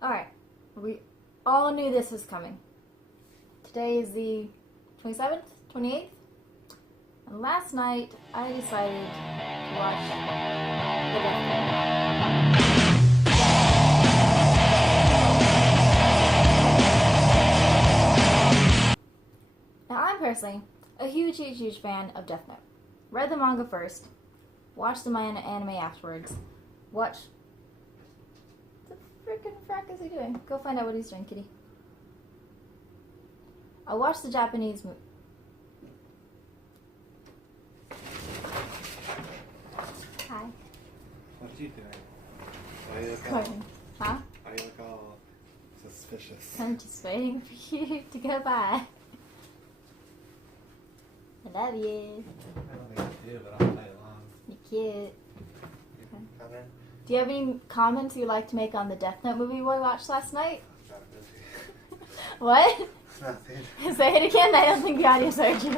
Alright, we all knew this was coming. Today is the 27th, 28th, and last night I decided to watch the Deathnote. Now I'm personally a huge fan of Deathnote. Read the manga first, watched the anime afterwards, watched... What the frickin' frack is he doing? Go find out what he's doing, kitty. I watched the Japanese movie. Hi. What are you doing? Why you look Recording. Huh? Why you look all suspicious? I'm just waiting for you to go by. I love you. I don't think I do, but I'll play along. You're cute. Connor? Do you have any comments you'd like to make on the Deathnote movie we watched last night? I'm kind of busy. What? Nothing. Say it again. I don't think the audience heard you.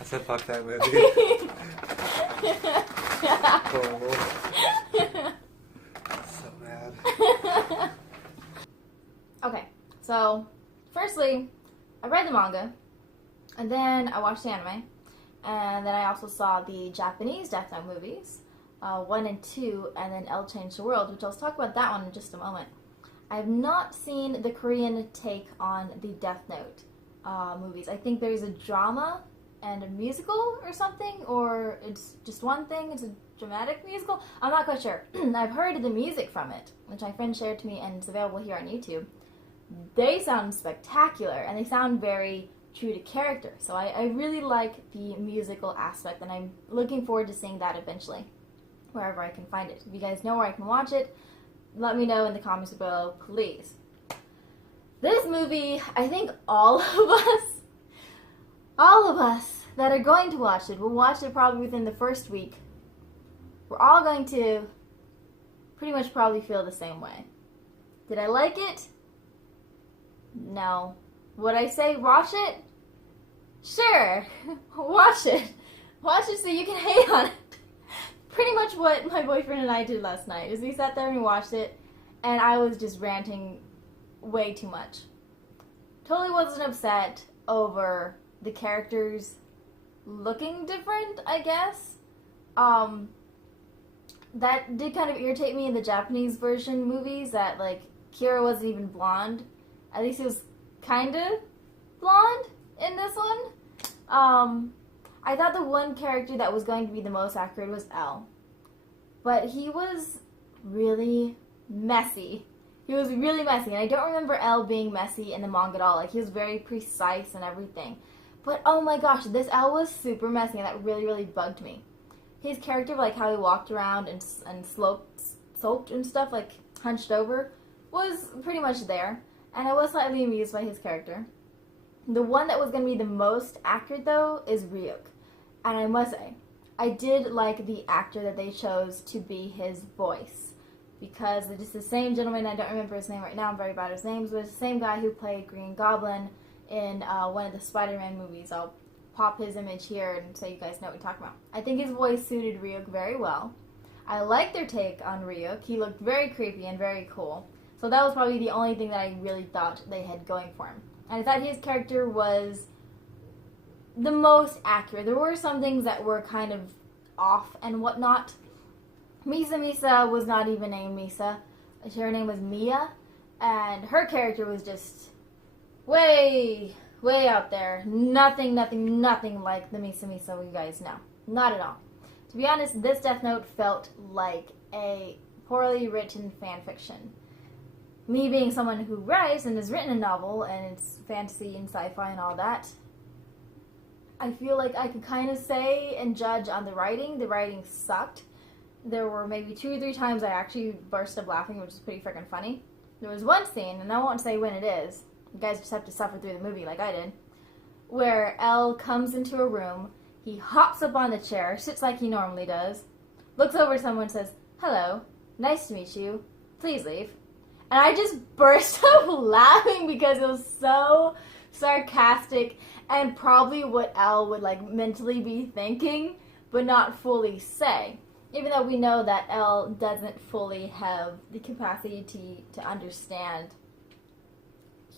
I said fuck that movie. Oh, so mad. Okay, so firstly, I read the manga, and then I watched the anime, and then I also saw the Japanese Deathnote movies, 1 and 2, and then L Changed the World, which I'll talk about that one in just a moment. I have not seen the Korean take on the Deathnote movies. I think there's a drama and a musical or something, or it's just one thing, it's a dramatic musical. I'm not quite sure. I've heard the music from it, which my friend shared to me, and it's available here on YouTube. They sound spectacular, and they sound very true to character. So I really like the musical aspect, and I'm looking forward to seeing that eventually, wherever I can find it. If you guys know where I can watch it, let me know in the comments below, please. This movie, I think all of us that are going to watch it will watch it probably within the first week. We're all going to pretty much probably feel the same way. Did I like it? No. Would I say watch it? Sure. Watch it. Watch it so you can hate on it. Pretty much what my boyfriend and I did last night is we sat there and we watched it, and I was just ranting way too much. Totally wasn't upset over the characters looking different, I guess. That did kind of irritate me in the Japanese version movies, that like Kira wasn't even blonde. At least he was kind of blonde in this one. I thought the one character that was going to be the most accurate was L. But he was really messy. He was really messy, and I don't remember L being messy in the manga at all. Like, he was very precise and everything. But oh my gosh, this L was super messy, and that really bugged me. His character, like how he walked around and sloped and stuff, like hunched over, was pretty much there. And I was slightly amused by his character. The one that was going to be the most accurate, though, is Ryuk. And I must say, I did like the actor that they chose to be his voice. Because it's the same gentleman, I don't remember his name right now, I'm very bad at his names, but it's the same guy who played Green Goblin in one of the Spider-Man movies. I'll pop his image here and so you guys know what we're talking about. I think his voice suited Ryuk very well. I liked their take on Ryuk. He looked very creepy and very cool. So that was probably the only thing that I really thought they had going for him. And I thought his character was the most accurate. There were some things that were kind of off and whatnot. Misa was not even named Misa. Her name was Mia. And her character was just way out there. Nothing like the Misa you guys know. Not at all. To be honest, this Deathnote felt like a poorly written fan fiction. Me being someone who writes and has written a novel, and it's fantasy and sci-fi and all that, I feel like I could kind of say and judge on the writing. The writing sucked. There were maybe 2 or 3 times I actually burst up laughing, which is pretty freaking funny. There was one scene, and I won't say when it is, you guys just have to suffer through the movie like I did, where L comes into a room, he hops up on the chair, sits like he normally does, looks over to someone and says, "Hello, nice to meet you, please leave." And I just burst up laughing because it was so sarcastic and probably what L would like mentally be thinking, but not fully say. Even though we know that L doesn't fully have the capacity to understand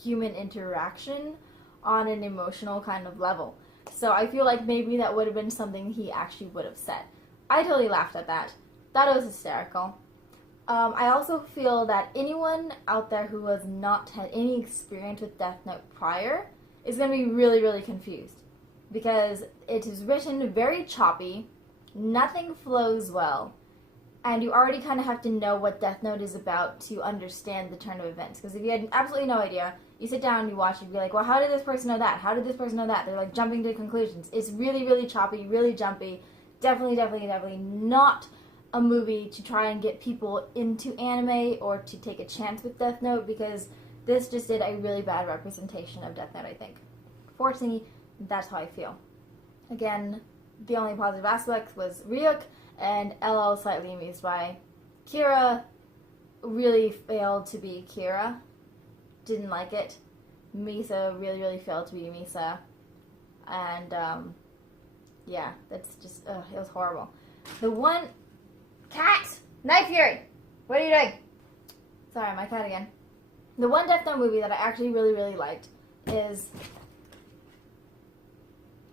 human interaction on an emotional kind of level. So I feel like maybe that would have been something he actually would have said. I totally laughed at that. Thought it was hysterical. I also feel that anyone out there who has not had any experience with Deathnote prior is going to be really, really confused. Because it is written very choppy, nothing flows well, and you already kind of have to know what Deathnote is about to understand the turn of events. Because if you had absolutely no idea, you sit down and you watch it, you'd be like, well, how did this person know that? How did this person know that? They're like jumping to conclusions. It's really, really choppy, really jumpy. Definitely not a movie to try and get people into anime or to take a chance with Deathnote, because this just did a really bad representation of Deathnote, I think. Fortunately, that's how I feel. Again, the only positive aspect was Ryuk, and LL slightly amused by. Kira really failed to be Kira. Didn't like it. Misa really failed to be Misa. And, yeah, that's just, it was horrible. The one... Cat! Night Fury! What are you doing? Sorry, my cat again. The one Deathnote movie that I actually really liked is...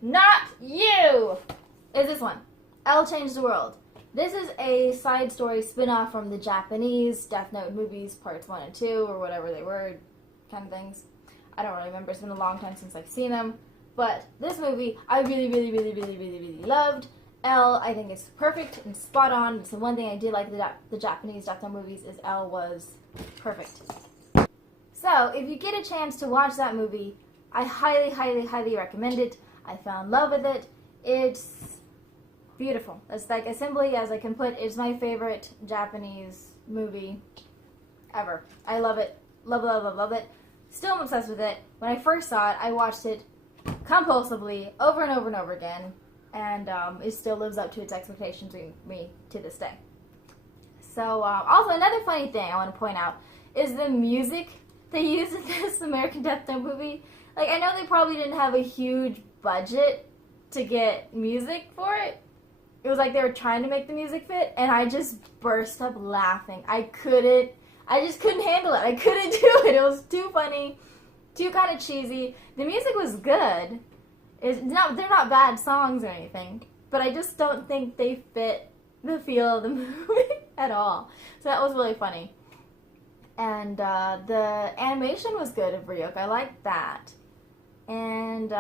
Not You! Is this one. L Changed the World. This is a side story spin-off from the Japanese Deathnote movies, parts 1 and 2, or whatever they were, kind of things. I don't really remember. It's been a long time since I've seen them. But this movie, I really loved. L, I think, is perfect and spot on. It's the one thing I did like the Japanese Deathnote movies is L was perfect. So, if you get a chance to watch that movie, I highly recommend it. I fell in love with it. It's beautiful. It's like as simply as I can put, it's my favorite Japanese movie ever. I love it. Love it. Still am obsessed with it. When I first saw it, I watched it compulsively over and over again, and it still lives up to its expectations with me to this day. So, also another funny thing I want to point out is the music they used in this American Deathnote movie. Like, I know they probably didn't have a huge budget to get music for it. It was like they were trying to make the music fit, and I just burst up laughing. I just couldn't handle it. I couldn't do it. It was too funny, too kind of cheesy. The music was good. They're not bad songs or anything, but I just don't think they fit the feel of the movie at all. So that was really funny. And the animation was good of Ryuk. I liked that. And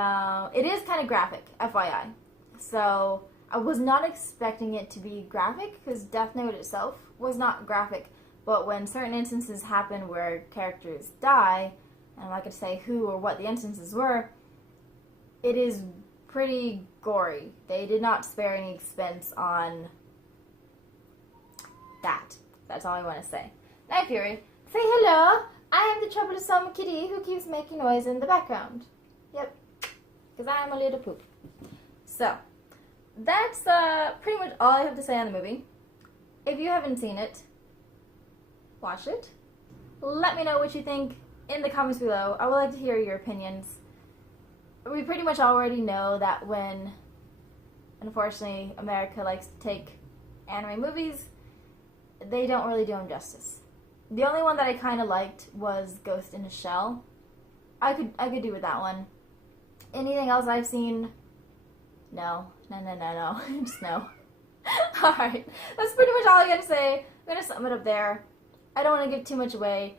it is kind of graphic, FYI. So I was not expecting it to be graphic, because Deathnote itself was not graphic. But when certain instances happen where characters die, and I'm not going to say who or what the instances were, it is pretty gory. They did not spare any expense on that. That's all I want to say. Night Fury, say hello. I am the troublesome kitty who keeps making noise in the background. Yep, because I am a little poop. So, that's pretty much all I have to say on the movie. If you haven't seen it, watch it. Let me know what you think in the comments below. I would like to hear your opinions. We pretty much already know that when, unfortunately, America likes to take anime movies, they don't really do them justice. The only one that I kind of liked was Ghost in a Shell. I could do with that one. Anything else I've seen? No. Just no. Alright, that's pretty much all I gotta say. I'm gonna sum it up there. I don't want to give too much away.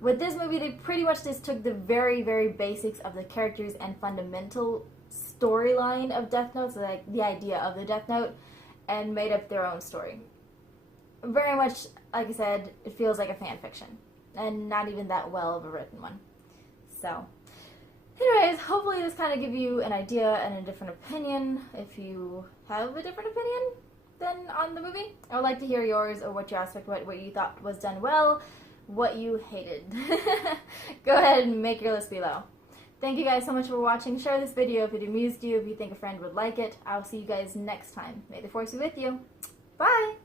With this movie, they pretty much just took the very basics of the characters and fundamental storyline of Deathnote, so like the idea of the Deathnote, and made up their own story. Very much, like I said, it feels like a fan fiction, and not even that well of a written one. So, anyways, hopefully this kind of give you an idea and a different opinion. If you have a different opinion than on the movie, I would like to hear yours, or what your aspect, what you thought was done well, what you hated. Go ahead and make your list below. Thank you guys so much for watching. Share this video if it amused you, if you think a friend would like it. I'll see you guys next time. May the force be with you. Bye!